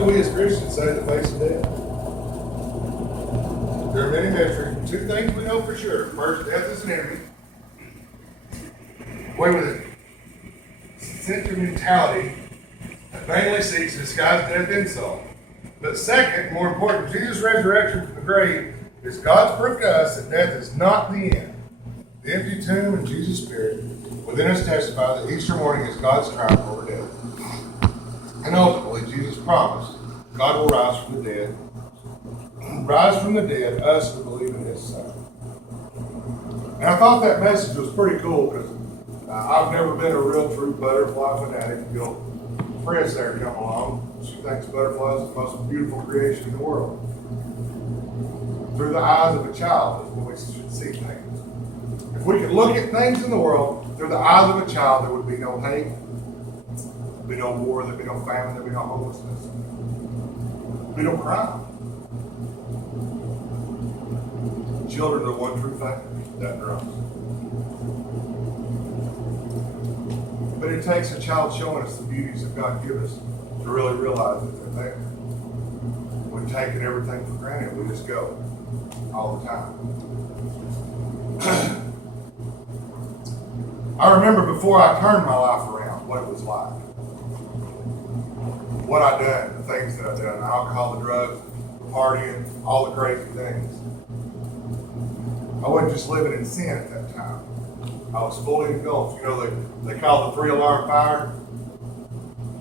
What do we as Christians say in the face of death? There are many mysteries. Two things we know for sure. First, death is an enemy. Way with it. Sentimentality that vainly seeks to disguise death insult. But second, more important, Jesus' resurrection from the grave is God's proof to us that death is not the end. The empty tomb and Jesus' Spirit within us testify that Easter morning is God's triumph over death. And ultimately, Jesus promised God will rise from the dead. Rise from the dead, us who believe in His Son. And I thought that message was pretty cool because I've never been a real true butterfly fanatic until Prince there come along. She thinks butterflies are the most beautiful creation in the world. Through the eyes of a child is what we should see things. If we could look at things in the world through the eyes of a child, there would be no hate, there'd be no war, there'd be no famine, there'd be no homelessness, there'd be no crime. Children are one true factor, that drums. But it takes a child showing us the beauties that God gives us to really realize that they're there. We've taken everything for granted. We just go all the time. I remember before I turned my life around, what it was like. What I'd done, the things that I'd done, the alcohol, the drugs, the partying, all the crazy things. I wasn't just living in sin at that time. I was fully engulfed. You know, they call the 3-alarm fire.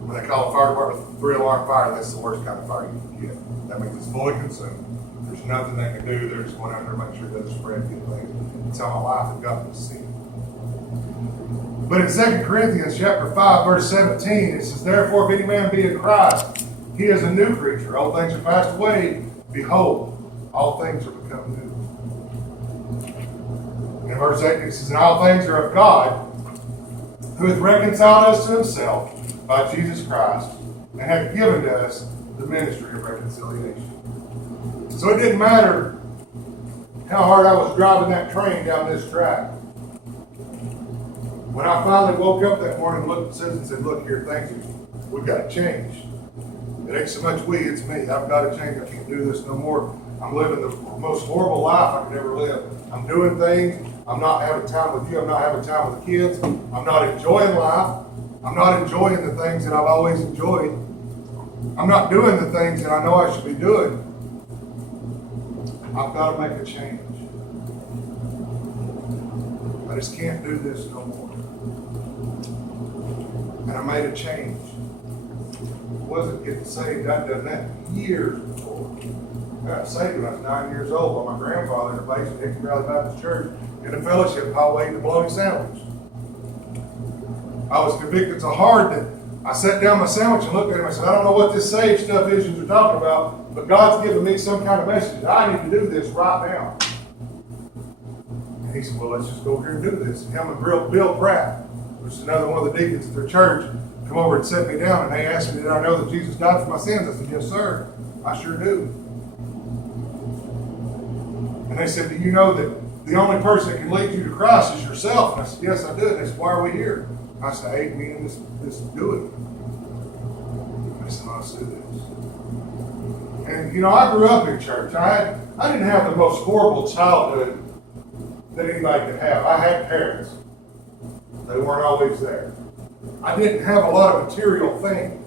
When they call a fire department 3-alarm fire, that's the worst kind of fire you can get. That means it's fully consumed. There's nothing they can do. They're just going out there to make sure it doesn't spread good things. That's how my life had gotten to sin. But in 2 Corinthians chapter 5, verse 17, it says, therefore, if any man be in Christ, he is a new creature. All things are passed away. Behold, all things are become new. In verse 8, it says, and all things are of God, who hath reconciled us to himself by Jesus Christ, and hath given to us the ministry of reconciliation. So it didn't matter how hard I was driving that train down this track. When I finally woke up that morning and looked at Susan and said, look here, thank you. We've got to change. It ain't so much we, it's me. I've got to change. I can't do this no more. I'm living the most horrible life I could ever live. I'm doing things. I'm not having time with you. I'm not having time with the kids. I'm not enjoying life. I'm not enjoying the things that I've always enjoyed. I'm not doing the things that I know I should be doing. I've got to make a change. I just can't do this no more. And I made a change. It wasn't getting saved. I'd done that years before. I got saved when I was 9 years old by my grandfather in the basement of Hickman Valley Baptist Church in a fellowship hall eating a bologna sandwich. I was convicted so hard that I sat down my sandwich and looked at him and said, I don't know what this saved stuff is you're talking about, but God's given me some kind of message. I need to do this right now. And he said, well, let's just go over here and do this. And him and Bill Pratt, which is another one of the deacons at their church, come over and set me down, and they asked me, did I know that Jesus died for my sins? I said, yes, sir. I sure do. And they said, do you know that the only person that can lead you to Christ is yourself? And I said, yes, I do. And they said, why are we here? And I said, aid me in this doing. And they said, let's do this. And, you know, I grew up in church. I didn't have the most horrible childhood that anybody could have. I had parents. They weren't always there. I didn't have a lot of material things.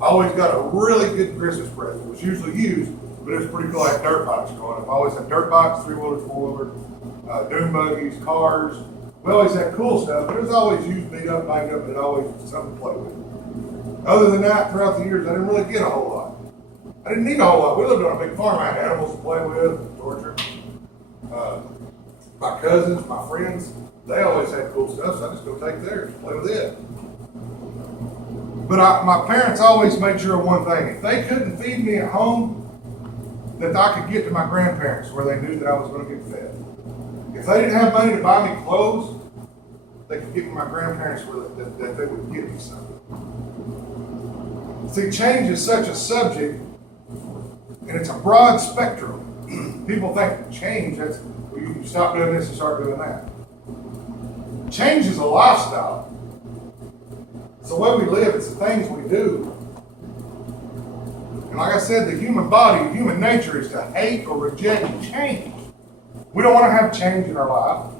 I always got a really good Christmas present. It was usually used, but it was pretty cool. I had dirt bikes growing up. I always had dirt bikes, 3-wheelers, 4-wheelers, dune buggies, cars. We always had cool stuff, but it was always used, beat up, banged up, and always something to play with. Other than that, throughout the years, I didn't really get a whole lot. I didn't need a whole lot. We lived on a big farm. I had animals to play with, torture. My cousins, my friends, they always had cool stuff, so I just go take theirs, play with it. But my parents always made sure of one thing. If they couldn't feed me at home, that I could get to my grandparents where they knew that I was going to get fed. If they didn't have money to buy me clothes, they could get to my grandparents where that they would give me something. See, change is such a subject, and it's a broad spectrum. People think change, that's you stop doing this and start doing that. Change is a lifestyle. It's the way we live. It's the things we do. And like I said, the human body, human nature is to hate or reject change. We don't want to have change in our life.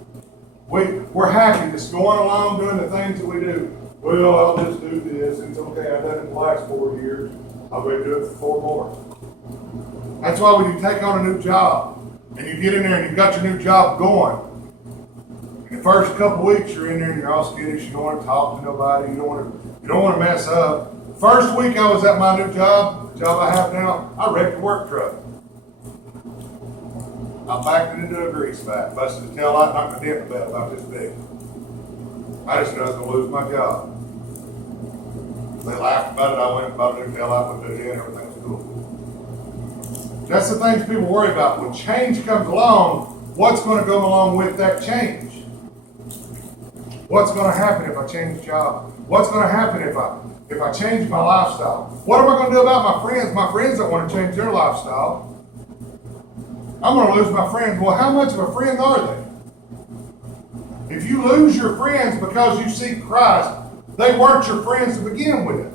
We're happy just going along doing the things that we do. Well, I'll just do this. It's okay. I've done it the last 4 years. I'll go do it for 4 more. That's why when you take on a new job and you get in there and you've got your new job going, the first couple weeks you're in there and you're all skittish. You don't want to talk to nobody. You don't want to mess up. First week I was at my new job, the job I have now, I wrecked a work truck. I backed it into a grease vat, busted the tail light, knocked my dent bed about this big. I just knew I was going to lose my job. They laughed about it. I went and bought a new tail light, put it in, everything was cool. That's the things people worry about. When change comes along, what's going to go along with that change? What's going to happen if I change job? What's going to happen if I change my lifestyle? What am I going to do about my friends? My friends don't want to change their lifestyle. I'm going to lose my friends. Well, how much of a friend are they? If you lose your friends because you seek Christ, they weren't your friends to begin with.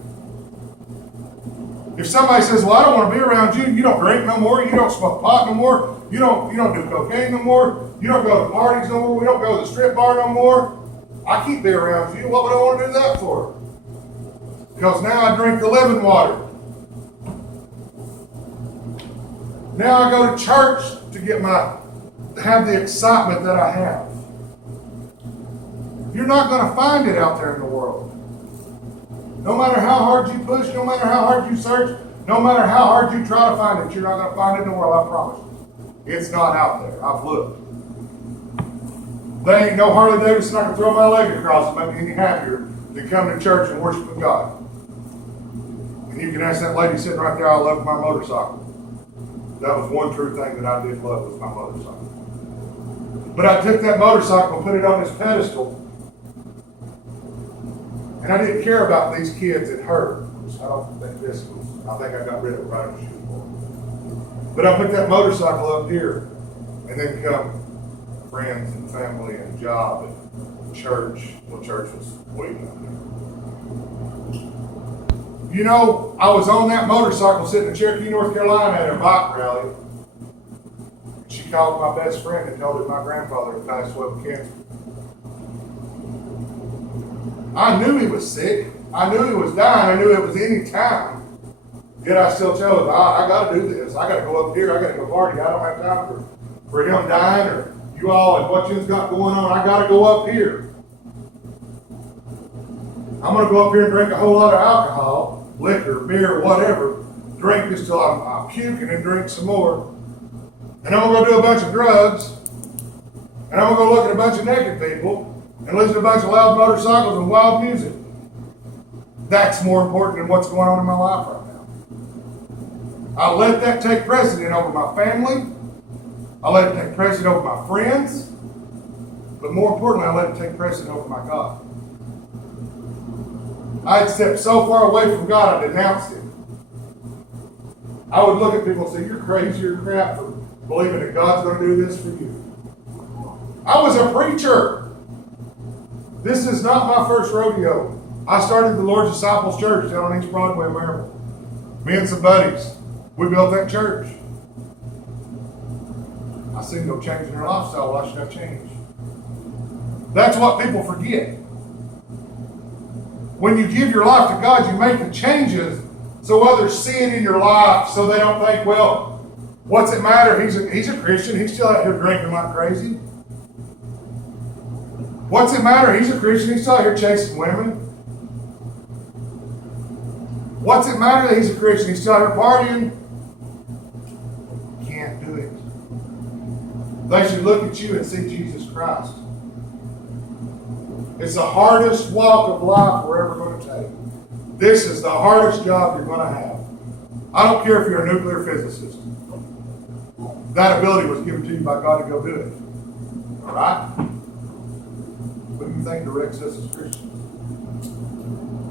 If somebody says, well, I don't want to be around you, you don't drink no more, you don't smoke pot no more, you don't do cocaine no more, you don't go to parties no more, we don't go to the strip bar no more, I keep being around you. What would I want to do that for? Because now I drink the living water. Now I go to church to have the excitement that I have. You're not going to find it out there in the world. No matter how hard you push, no matter how hard you search, no matter how hard you try to find it, you're not going to find it in the world, I promise you. It's not out there. I've looked. There ain't no Harley Davidson I can throw my leg across and make me any happier than coming to church and worshiping God. And you can ask that lady sitting right there, I love my motorcycle. That was one true thing that I did love was my motorcycle. But I took that motorcycle and put it on this pedestal. And I didn't care about these kids at her. I don't think this was, I think I got rid of it right on the shoe floor. But I put that motorcycle up here and then come friends and family and job and church. Well, church was way down there. You know, I was on that motorcycle sitting in Cherokee, North Carolina at a bike rally. She called my best friend and told her my grandfather had passed away with cancer. I knew he was sick. I knew he was dying. I knew it was any time. Yet I still tell him, I got to do this. I got to go up here. I got to go party. I don't have time for him dying or you all and what you've got going on. I got to go up here. I'm going to go up here and drink a whole lot of alcohol, liquor, beer, whatever. Drink this till I'm puking and drink some more. And I'm going to go do a bunch of drugs. And I'm going to go look at a bunch of naked people and listen to a bunch of loud motorcycles and wild music. That's more important than what's going on in my life right now. I let that take precedent over my family. I let it take precedent over my friends. But more importantly, I let it take precedent over my God. I had stepped so far away from God, I denounced Him. I would look at people and say, you're crazy, you're crap for believing that God's going to do this for you. I was a preacher. This is not my first rodeo. I started the Lord's Disciples Church down on East Broadway, Maryland. Me and some buddies. We built that church. I seen no change in their lifestyle. Why should I change? That's what people forget. When you give your life to God, you make the changes so others see it in your life so they don't think, well, what's it matter? He's a Christian. He's still out here drinking like crazy. What's it matter? He's a Christian. He's still out here chasing women. What's it matter that he's a Christian? He's still out here partying. Can't do it. They should look at you and see Jesus Christ. It's the hardest walk of life we're ever going to take. This is the hardest job you're going to have. I don't care if you're a nuclear physicist. That ability was given to you by God to go do it. All right? What do you think directs us as Christians?